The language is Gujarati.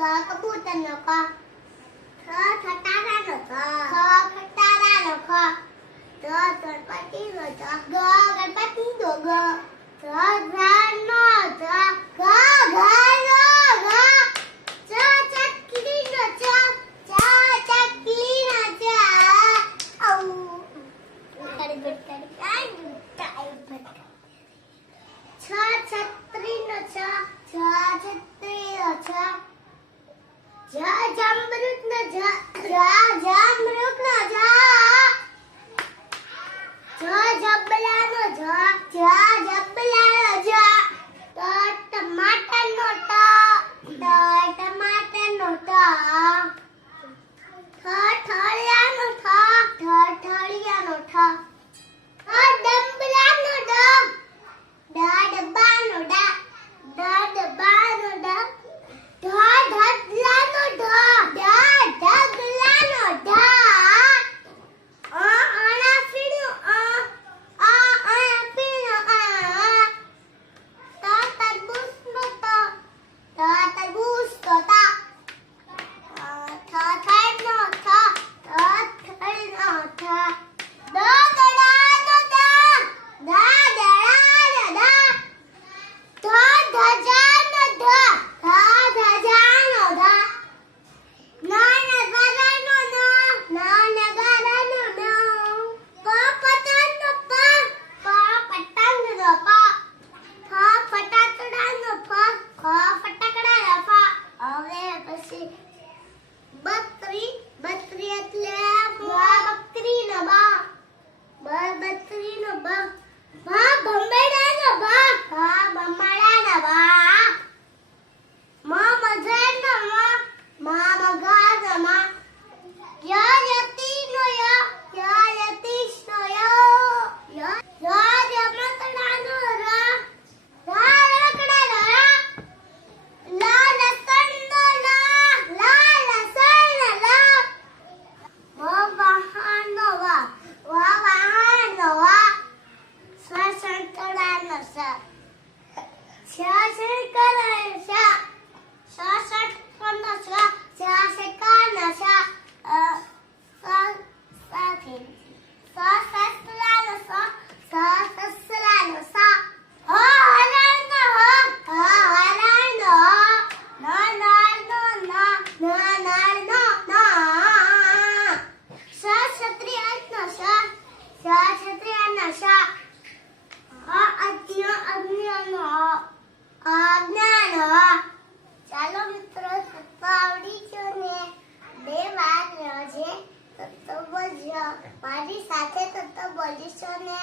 કબૂતર નો ક, ખટારા નો ખટારા નો ખ, ગણપતિ નો ગણપતિ નો ગ, ઘર નો ગ, ઘર નો ઘ, ચકલી નો ચકલી નો ચ, ઔ છત્રી નો છ, છત્રી નો છ, જમરૂખ નો જમરૂખ નો જબલા નો જબલા નો ટમાટર નો ટમાટર નો ઠઠળિયા નો ઠઠળિયા નો ડંબલા નો ડબ્બા નો ડબ્બા નો ઢગલા નો ઢગલા નો અણાફીનું અણાફીનું તરબૂચ નો તરબૂચ નો થથડ નો થથડ નો દડા નો ધજા નો ધજા નો નાનગરા નો પતંગ નો પતંગ નો ફટાકડા નો ફટાકડા નો હવે પછી બકરી એટલે બકરી નો બકરી નો ભંબેડા નો ભંબેડા નો મગર નો યતી નો યતીશ નો રમકડા નો રમકડા નો લસણ નો લસણ નો વાહન નો વાહન નો સસંકડા નો ચાલો મિત્રો આવડી ગયો ને 2 વાર રહ્યો છે તો બોલજો મારી સાથે તો બોલીશો ને.